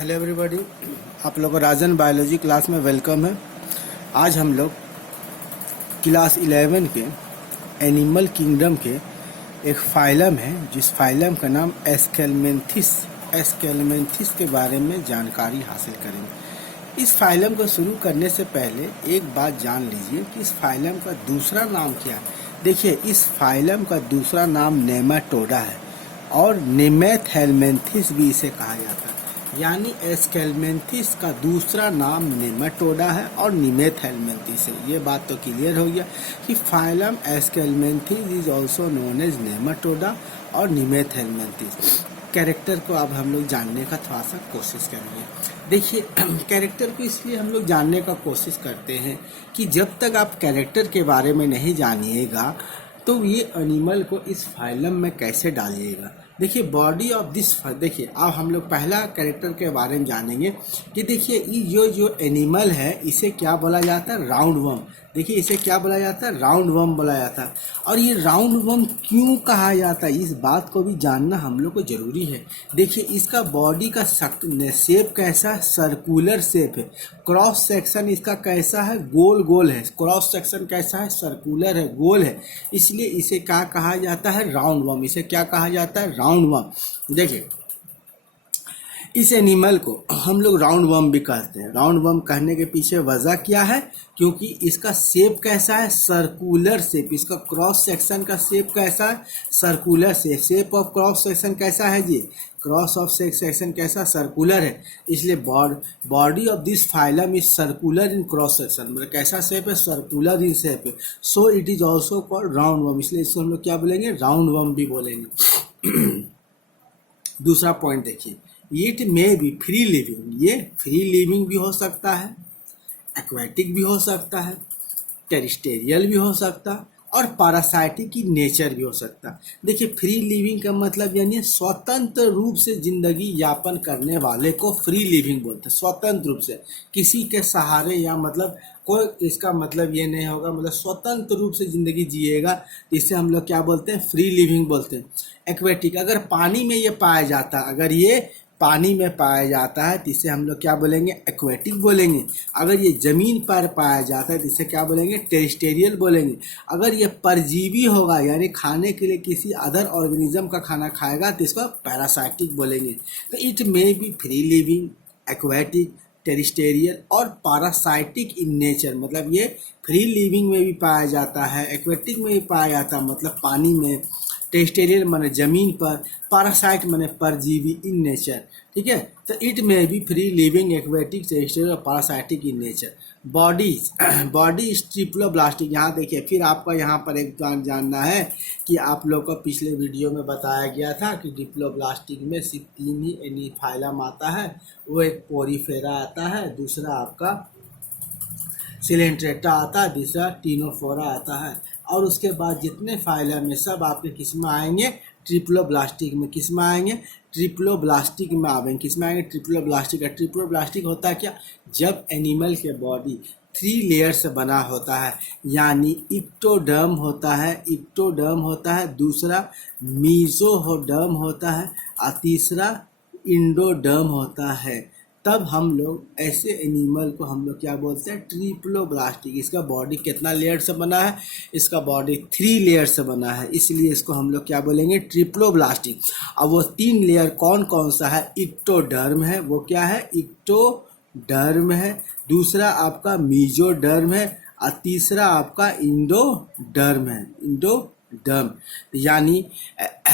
Hello everybody, आप लोगों को राजन बायोलॉजी क्लास में वेलकम है। आज हम लोग क्लास 11 के एनिमल किंगडम के एक फाइलम है जिस फाइलम का नाम एस्केलमेंथिस के बारे में जानकारी हासिल करेंगे। इस फाइलम को शुरू करने से पहले एक बात जान लीजिए कि इस फाइलम का दूसरा नाम क्या है। देखिए, इस फाइलम का दूसरा नाम नेमाटोडा है और नेमेथेलमेंथिस भी इसे कहा जाता है। यानी एस्केलमेंथिस का दूसरा नाम नेमाटोडा है और निमेथेलमेंथिस है। ये बात तो क्लियर हो गया कि phylum aschelminthes is also known as nematoda और निमेथेलमेंथिस। कैरेक्टर को अब हम लोग जानने का थोड़ा सा कोशिश करेंगे। देखिए, कैरेक्टर को इसलिए हम लोग जानने का कोशिश करते हैं कि जब तक आप कैरेक्टर के बारे में नहीं जानिएगा तो ये एनिमल को इस फाइलम में कैसे डालिएगा। देखिए, बॉडी ऑफ दिस, देखिए अब हम लोग पहला कैरेक्टर के बारे में जानेंगे कि देखिए ये जो एनिमल है इसे क्या बोला जाता है, राउंड वर्म। देखिए इसे क्या बोला जाता है, राउंड वर्म बोला जाता है। और ये राउंड वर्म क्यों कहा जाता है, इस बात को भी जानना हम लोग को जरूरी है। देखिए, इसका बॉडी का शेप कैसा है, सर्कुलर शेप है। क्रॉस सेक्शन इसका कैसा है, गोल गोल है। क्रॉस सेक्शन कैसा है, सर्कुलर है, गोल है। इसलिए इसे क्या कहा जाता है, राउंड वर्म। इसे क्या कहा जाता है, राउंड वर्म। देखिए, इस एनिमल को हम लोग राउंड वर्म भी कहते हैं। राउंड वर्म कहने के पीछे वजह क्या है, क्योंकि इसका शेप कैसा है, सर्कुलर शेप। इसका क्रॉस सेक्शन का शेप कैसा है, circular shape. Shape of cross section कैसा है जी, क्रॉस ऑफ सेक्शन कैसा, सर्कुलर है। इसलिए body of this phylum is circular in cross section. मतलब कैसा शेप है, सर्कुलर इन शेप है। So it is also called round worm. इसलिए इसको हम लोग क्या बोलेंगे, राउंड वर्म भी बोलेंगे। दूसरा पॉइंट देखिए, it may be free living. ये फ्री लिविंग भी हो सकता है, एक्वेटिक भी हो सकता है, टेरिस्टेरियल भी हो सकता है और पैरासाइटिक की नेचर भी हो सकता है। देखिए, फ्री लिविंग का मतलब यानी स्वतंत्र रूप से जिंदगी यापन करने वाले को फ्री लिविंग बोलते हैं। स्वतंत्र रूप से, किसी के सहारे, या मतलब कोई, इसका मतलब ये नहीं होगा, मतलब स्वतंत्र रूप से जिंदगी जिएगा, इसे हम लोग क्या बोलते हैं, फ्री लिविंग बोलते हैं। एक्वेटिक, अगर पानी में ये पाया जाता है, अगर ये पानी में पाया जाता है तो इसे हम लोग क्या बोलेंगे, एक्वेटिक बोलेंगे। अगर ये जमीन पर पाया जाता है तो इसे क्या बोलेंगे, टेरिस्टेरियल बोलेंगे। अगर ये परजीवी होगा यानी खाने के लिए किसी अदर ऑर्गेनिज्म का खाना खाएगा तो इसको पैरासाइटिक बोलेंगे। तो it may be free living, aquatic, terrestrial और पैरासाइटिक इन नेचर। मतलब ये फ्री लिविंग में भी पाया जाता है, एक्वेटिक में भी पाया जाता है मतलब पानी में, टेरिस्टेरियल माने जमीन पर, पैरासाइट माने परजीवी इन नेचर। ठीक है, तो इट में भी फ्री लिविंग, एक्वेटिक, टेरिस्टेरियल और parasitic in nature. Body is triploblastic. यहाँ देखिए, फिर आपका यहाँ पर एक बात जानना है कि आप लोग को पिछले वीडियो में बताया गया था कि डिप्लोब्लास्टिक में सिर्फ 3 ही एनीफाइलम आता है। वो एक पोरीफेरा आता है, दूसरा आपका सिलेंट्रेटा आता है, दूसरा टीनोफोरा आता है। और उसके बाद जितने फाइलम में सब आपके किस में आएंगे, ट्रिप्लोब्लास्टिक में। किस में आएंगे, ट्रिप्लोब्लास्टिक में आएंगे। किस में आएंगे, ट्रिप्लोब्लास्टिक। ट्रिप्लोब्लास्टिक होता है क्या, जब एनिमल के बॉडी 3 लेयर से बना होता है, यानी इक्टोडर्म होता है, इक्टोडर्म होता है, दूसरा मीजोडर्म होता है और तीसरा इंडोडर्म होता है, तब हम लोग ऐसे एनिमल को हम लोग क्या बोलते हैं, ट्रिप्लोब्लास्टिक। इसका बॉडी कितना लेयर से बना है, इसका बॉडी 3 लेयर से बना है, इसलिए इसको हम लोग क्या बोलेंगे, ट्रिप्लोब्लास्टिक। अब वो 3 लेयर कौन कौन सा है, इक्टोडर्म है, वो क्या है, इक्टोडर्म है, दूसरा आपका मीजोडर्म है और तीसरा आपका इंडोडर्म है, इंडोडर्म। यानी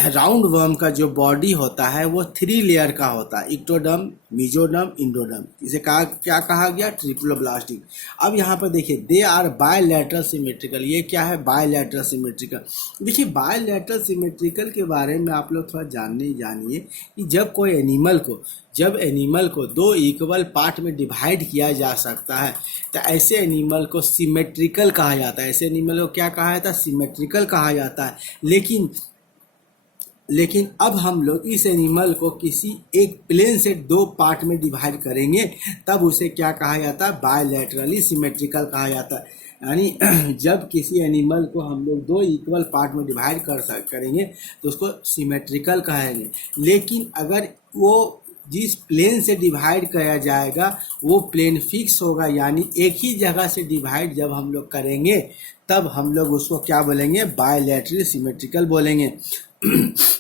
राउंड वर्म का जो बॉडी होता है वो 3 लेयर का होता है, इक्टोडर्म, मीजोडर्म, इंडोडर्म। इसे क्या कहा गया, ट्रिप्लोब्लास्टिक। अब यहाँ पर देखिए, दे आर बायलैटरल सिमेट्रिकल। ये क्या है, बायलैटरल सिमेट्रिकल। देखिए, बायलैटरल सिमेट्रिकल के बारे में आप लोग थोड़ा जानिए कि जब एनिमल को 2 इक्वल पार्ट में डिवाइड किया जा सकता है तो ऐसे एनिमल को सिमेट्रिकल कहा जाता है। ऐसे एनिमल को क्या कहा जाता है, सिमेट्रिकल कहा जाता है। लेकिन अब हम लोग इस एनिमल को किसी एक प्लेन से 2 पार्ट में डिवाइड करेंगे तब उसे क्या कहा जाता है, बायलैटरली सिमेट्रिकल कहा जाता है। यानी जब किसी एनिमल को हम लोग 2 इक्वल पार्ट में डिवाइड करेंगे तो उसको सिमेट्रिकल कहेंगे। लेकिन अगर वो जिस प्लेन से डिवाइड किया जाएगा वो प्लेन फिक्स होगा, यानी एक ही जगह से डिवाइड जब हम लोग करेंगे तब हम लोग उसको क्या बोलेंगे, बायलैटरल सिमेट्रिकल बोलेंगे।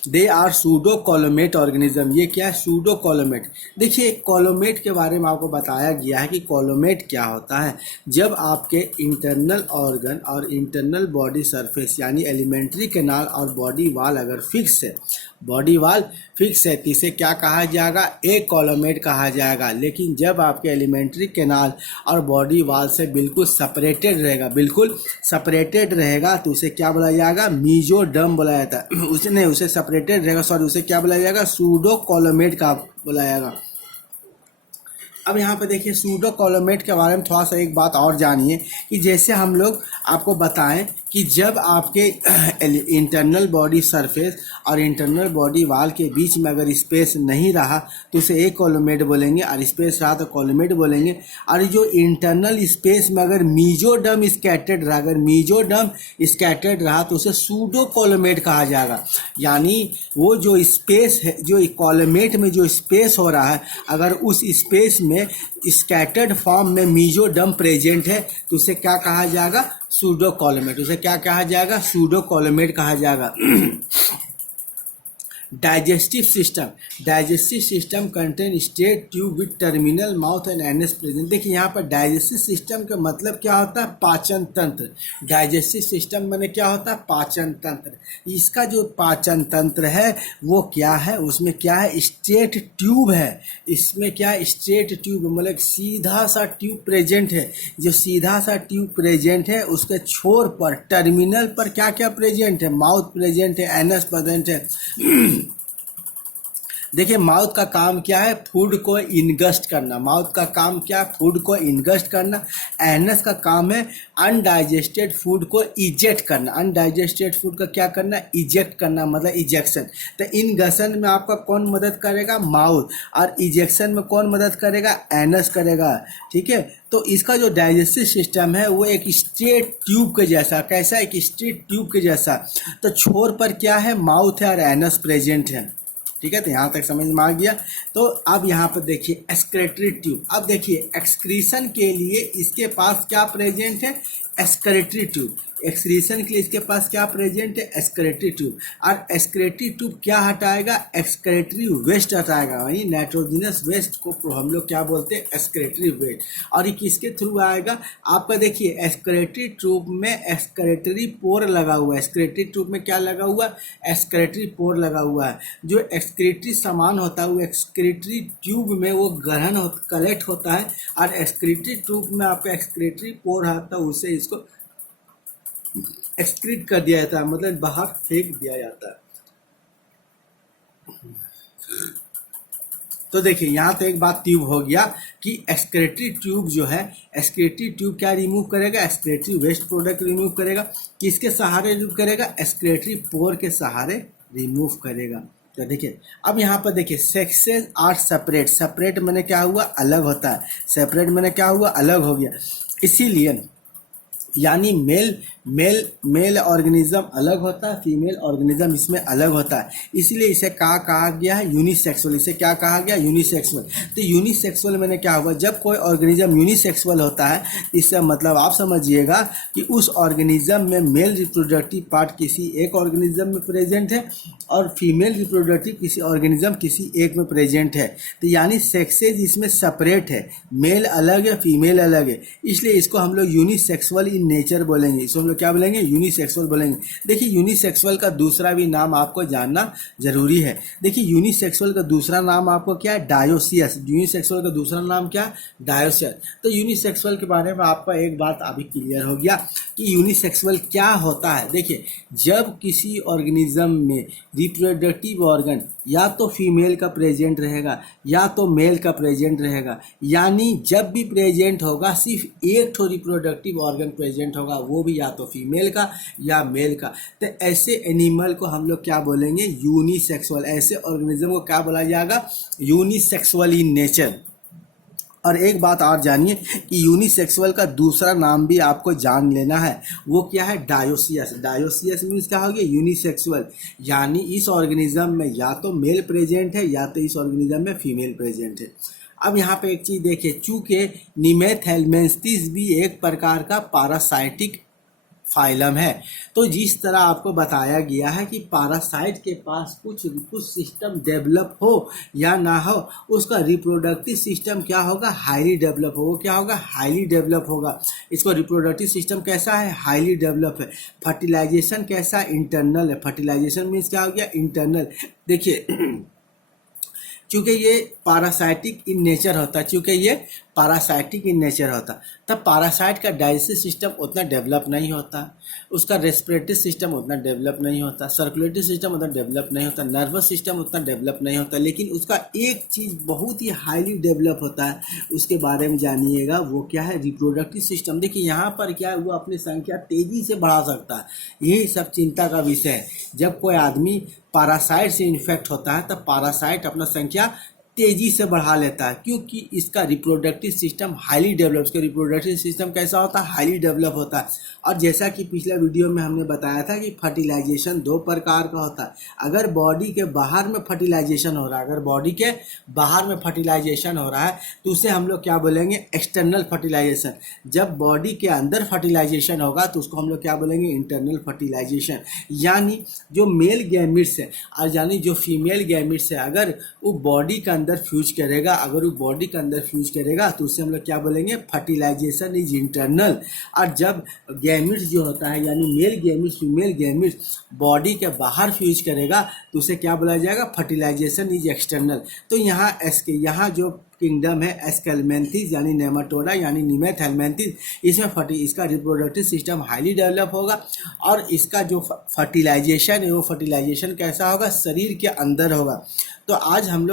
They are pseudo coelomate organism. ये क्या है, सूडो कॉलोमेट। देखिए कॉलोमेट के बारे में आपको बताया गया है कि कॉलोमेट क्या होता है। जब आपके इंटरनल ऑर्गन और इंटरनल बॉडी सरफेस यानी एलिमेंट्री कैनाल और बॉडी वाल अगर फिक्स है, बॉडी वाल फिक्स है तो इसे क्या कहा जाएगा, एक कॉलोमेट कहा जाएगा। लेकिन जब आपके एलिमेंट्री कैनाल और बॉडी वाल से बिल्कुल सेपरेटेड रहेगा, बिल्कुल सेपरेटेड रहेगा तो उसे क्या बोला जाएगा, मीजोडर्म बोला जाता है। उसे सेपरेटेड रहेगा, सॉरी उसे क्या बोला जाएगा, सूडो कॉलोमेट का बोला जाएगा। अब यहाँ पे देखिए सूडो कॉलोमेट के बारे में थोड़ा सा एक बात और जानिए कि जैसे हम लोग आपको बताएं कि जब आपके इंटरनल बॉडी सरफेस और इंटरनल बॉडी वाल के बीच में अगर स्पेस नहीं रहा तो उसे एक कॉलोमेट बोलेंगे, और स्पेस रहा तो कॉलोमेट बोलेंगे। और जो इंटरनल स्पेस में अगर मीजोडर्म स्कैटर्ड रहा, अगर मीजोडर्म स्कैटर्ड रहा तो उसे सूडो कॉलोमेट कहा जाएगा। यानी वो जो स्पेस है, जो कॉलोमेट में जो स्पेस हो रहा है, अगर उस स्पेस में स्कैटर्ड फॉर्म में मीजोडर्म प्रेजेंट है तो उसे क्या कहा जाएगा, सूडो कॉलोमेट। उसे क्या कहा जाएगा, सूडो कॉलोमेट कहा जाएगा। Digestive system contain straight tube with terminal mouth and anus present. देखिए यहाँ पर डाइजेस्टिव सिस्टम का मतलब क्या होता है, पाचन तंत्र। डाइजेस्टिव सिस्टम मैंने क्या होता है, पाचन तंत्र। इसका जो पाचन तंत्र है वो क्या है, उसमें क्या है, स्ट्रेट ट्यूब है। इसमें क्या है, स्ट्रेट ट्यूब मतलब सीधा सा ट्यूब प्रेजेंट है। जो सीधा सा ट्यूब प्रेजेंट है उसके छोर पर टर्मिनल पर क्या क्या प्रेजेंट है, माउथ प्रेजेंट है, एनस प्रेजेंट है। देखिए माउथ का काम क्या है, फूड को इनगस्ट करना। माउथ का काम क्या है, फूड को इनगस्ट करना। एनस का काम है अनडाइजेस्टेड फूड को इजेक्ट करना। अनडाइजेस्टेड फूड का क्या करना, इजेक्ट करना, मतलब इजेक्शन। तो इनगशन में आपका कौन मदद करेगा, माउथ, और इजेक्शन में कौन मदद करेगा, एनस करेगा। ठीक है, तो इसका जो डाइजेस्टिव सिस्टम है वो एक स्ट्रेट ट्यूब के जैसा, कैसा, एक स्ट्रेट ट्यूब के जैसा। तो छोर पर क्या है, माउथ है और एनस प्रेजेंट है। ठीक है, तो यहाँ तक समझ में आ गया। तो अब यहाँ पर देखिए एक्सक्रेटरी ट्यूब। अब देखिए एक्सक्रीशन के लिए इसके पास क्या प्रेजेंट है, एक्सक्रेटरी ट्यूब। एक्सक्रीशन के लिए इसके पास क्या प्रेजेंट है, एक्सक्रेटरी ट्यूब। और एक्सक्रेटरी ट्यूब क्या हटाएगा, एक्सक्रेटरी वेस्ट हटाएगा। वही नाइट्रोजनस वेस्ट को हम लोग क्या बोलते हैं, एक्सक्रेटरी वेस्ट। और ये किसके थ्रू आएगा, आपका देखिए एक्सक्रेटरी ट्यूब में एक्सक्रेटरी पोर लगा हुआ है। एक्सक्रेटरी ट्यूब में क्या लगा हुआ है, एक्सक्रेटरी पोर लगा हुआ है। जो एक्सक्रेटरी सामान होता है वो एक्सक्रेटरी ट्यूब में वो ग्रहण कलेक्ट होता है, और एक्सक्रेटरी ट्यूब में आपका एक्सक्रेटरी पोर आता है, उसे इसको एक्सक्रीट कर दिया जाता है, मतलब बाहर फेंक दिया जाता है। तो देखिए यहाँ तो एक बात ट्यूब हो गया कि एक्सक्रेटरी ट्यूब जो है, एक्सक्रेटरी ट्यूब क्या रिमूव करेगा, एक्सक्रेटरी वेस्ट प्रोडक्ट रिमूव करेगा। किसके सहारे रिमूव करेगा, एक्सक्रेटरी पोर के सहारे रिमूव करेगा। तो देखिए अब यहाँ पर देखिए सेक्सेस आर सेपरेट। सेपरेट मैंने क्या हुआ, अलग होता है। सेपरेट मैंने क्या हुआ, अलग हो गया। इसीलिए यानी मेल ऑर्गेनिज्म अलग होता है, फीमेल ऑर्गेनिज्म इसमें अलग होता है। इसलिए इसे कहा गया है यूनिसेक्सुअल। इसे क्या कहा गया, यूनिसेक्सुअल। तो यूनिसेक्सुअल मैंने क्या हुआ, जब कोई ऑर्गेनिज्म यूनिसेक्सुअल होता है इससे मतलब आप समझिएगा कि उस ऑर्गेनिज्म में मेल रिप्रोडक्टिव पार्ट किसी एक ऑर्गेनिज्म में प्रेजेंट है और फीमेल रिप्रोडक्टिव किसी ऑर्गेनिज्म किसी एक में प्रेजेंट है। तो यानी सेक्सेज इसमें सेपरेट है, मेल अलग है, फीमेल अलग है। इसलिए इसको हम लोग यूनिसेक्सुअल इन नेचर बोलेंगे। इसको हम लोग क्या बोलेंगे, यूनिसेक्सुअल बोलेंगे। देखिए यूनिसेक्सुअल का दूसरा भी नाम आपको जानना जरूरी है। देखिए यूनिसेक्सुअल का दूसरा नाम आपको क्या है, डायोसियस। यूनिसेक्सुअल का दूसरा नाम क्या है, डायोसियस। तो यूनिसेक्सुअल के बारे में आपका एक बात अभी क्लियर हो गया कि यूनिसेक्सुअल क्या होता है। देखिए जब किसी ऑर्गेनिज्म में रिप्रोडक्टिव ऑर्गन या तो फीमेल का प्रेजेंट रहेगा या तो मेल का प्रेजेंट रहेगा, यानी जब भी प्रेजेंट होगा सिर्फ एक तो रिप्रोडक्टिव ऑर्गन प्रेजेंट होगा, वो भी या तो फीमेल का या मेल का। तो ऐसे एनिमल को हम लोग क्या बोलेंगे, यूनिसेक्सुअल। ऐसे ऑर्गेनिज्म को क्या बोला जाएगा, यूनिसेक्सुअल इन नेचर। और एक बात और जानिए कि यूनिसेक्सुअल का दूसरा नाम भी आपको जान लेना है, वो क्या है? डायोसियस। डायोसियस मीन्स क्या हो गया? यूनिसेक्सुअल, यानी इस ऑर्गेनिज्म में या तो मेल प्रेजेंट है या तो इस ऑर्गेनिज्म में फीमेल प्रेजेंट है। अब यहाँ पे एक चीज देखिए, चूंकि निमेथेल्मेंथिस भी एक प्रकार का पारासाइटिक फाइलम है, तो जिस तरह आपको बताया गया है कि पारासाइट के पास कुछ कुछ सिस्टम डेवलप हो या ना हो, उसका रिप्रोडक्टिव सिस्टम क्या होगा? हाईली डेवलप होगा। क्या होगा? हाईली डेवलप होगा। इसको रिप्रोडक्टिव सिस्टम कैसा है? हाईली डेवलप है। फर्टिलाइजेशन कैसा? इंटरनल है। फर्टिलाइजेशन मीन्स क्या हो गया? इंटरनल। देखिए चूंकि ये पारासाइटिक इन नेचर होता है, चूंकि ये पारासाइटिक इन नेचर होता, तब पारासाइट का डाइजेस्टिव सिस्टम उतना डेवलप नहीं होता, उसका रेस्पिरेटरी सिस्टम उतना डेवलप नहीं होता, सर्कुलेटरी सिस्टम उतना डेवलप नहीं होता, नर्वस सिस्टम उतना डेवलप नहीं होता, लेकिन उसका एक चीज़ बहुत ही हाईली डेवलप होता है, उसके बारे में जानिएगा। वो क्या है? Reproductive system. देखिए यहाँ पर क्या है, वो अपनी संख्या तेजी से बढ़ा सकता है। यही सब चिंता का विषय है। जब कोई आदमी पारासाइट से इन्फेक्ट होता है तब पारासाइट अपना संख्या तेजी से बढ़ा लेता है, क्योंकि इसका रिप्रोडक्टिव सिस्टम हाईली डेवलप। इसका रिप्रोडक्टिव सिस्टम कैसा होता है? हाईली डेवलप होता है। और जैसा कि पिछले वीडियो में हमने बताया था कि फर्टिलाइजेशन दो प्रकार का होता है। अगर बॉडी के बाहर में फर्टिलाइजेशन हो रहा है, अगर बॉडी के बाहर में फर्टिलाइजेशन हो रहा है तो उसे हम लोग क्या बोलेंगे? External fertilisation. जब बॉडी के अंदर फर्टिलाइजेशन होगा तो उसको हम लोग क्या बोलेंगे? Internal fertilisation. यानी जो मेल गैमिट्स है और यानी जो फीमेल गैमिट्स है, अगर वो बॉडी के अंदर फ्यूज करेगा, अगर वो बॉडी के अंदर फ्यूज करेगा तो उससे हम लोग क्या बोलेंगे? Fertilisation is internal. और जब गैमिट्स जो होता है यानी male gametes female gametes body के बाहर फ्यूज करेगा तो उसे क्या बोला जाएगा? Fertilisation is external. तो यहाँ जो किंगडम है एस्केलमेंथिस यानी नेमाटोडा यानी निमेथेल्मेंथिस, इसमें इसका रिप्रोडक्टिव सिस्टम हाईली डेवलप होगा और इसका जो फर्टिलाइजेशन है वो फर्टिलाइजेशन कैसा होगा? शरीर के अंदर होगा। तो आज हम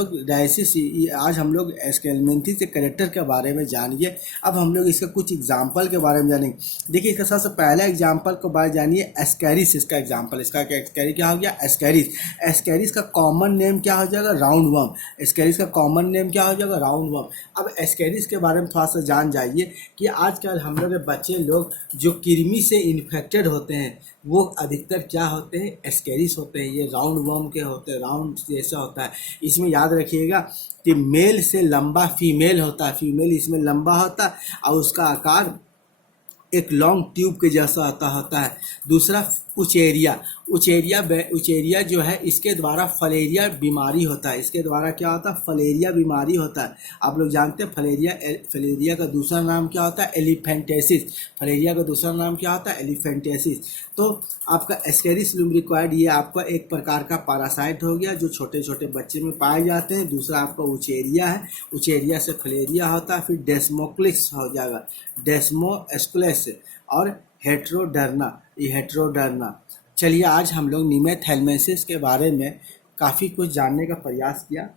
लोग एस्केलमेंथिस के कैरेक्टर के बारे में जानिए। अब हम लोग इसका कुछ एग्जाम्पल के बारे में जानेंगे। देखिए इसका सबसे पहला एग्जाम्पल को बारे जानिए, एस्कैरिस। इसका एग्जाम्पल, इसका एस्कैरिस क्या हो गया? एस्कैरिस। एस्कैरिस का कॉमन नेम क्या हो जाएगा? Round worm. एस्कैरिस का कॉमन नेम क्या हो जाएगा? Round worm. अब एस्कैरिस के बारे में थोड़ा सा जान जाइए कि आजकल हम लोग के बच्चे लोग जो कृमि से इन्फेक्टेड होते हैं वो अधिकतर क्या होते हैं? एस्कैरिस होते हैं। ये राउंड वर्म के होते हैं, राउंड जैसा होता है। इसमें याद रखिएगा कि मेल से लंबा फीमेल होता है, फीमेल इसमें लंबा होता है और उसका आकार एक लॉन्ग ट्यूब के जैसा होता है। दूसरा उचेरिया। उचेरिया जो है इसके द्वारा फलेरिया बीमारी होता है। इसके द्वारा क्या होता है? फलेरिया बीमारी होता है। आप लोग जानते हैं फलेरिया का दूसरा नाम क्या होता है? एलिफेंटेसिस। फलेरिया का दूसरा नाम क्या होता है? एलिफेंटेसिस। तो आपका एस्केरिस लुम्ब्रिक्वाइड ये आपका एक प्रकार का पारासाइट हो गया जो छोटे छोटे बच्चे में पाए जाते हैं। दूसरा आपका उचेरिया है, उचेरिया से फलेरिया होता है। फिर डेस्मोक्लिस हो जाएगा, डेस्मोएस्कुलस और हेट्रोडर्ना, ये हेट्रोडर्ना। चलिए आज हम लोग निमेथेल्मेंथिस के बारे में काफ़ी कुछ जानने का प्रयास किया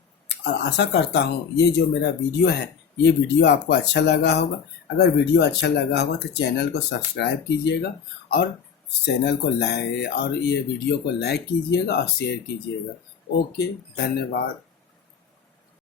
और आशा करता हूँ ये जो मेरा वीडियो है ये वीडियो आपको अच्छा लगा होगा। अगर वीडियो अच्छा लगा होगा तो चैनल को सब्सक्राइब कीजिएगा और ये वीडियो को लाइक कीजिएगा और शेयर कीजिएगा। ओके, धन्यवाद।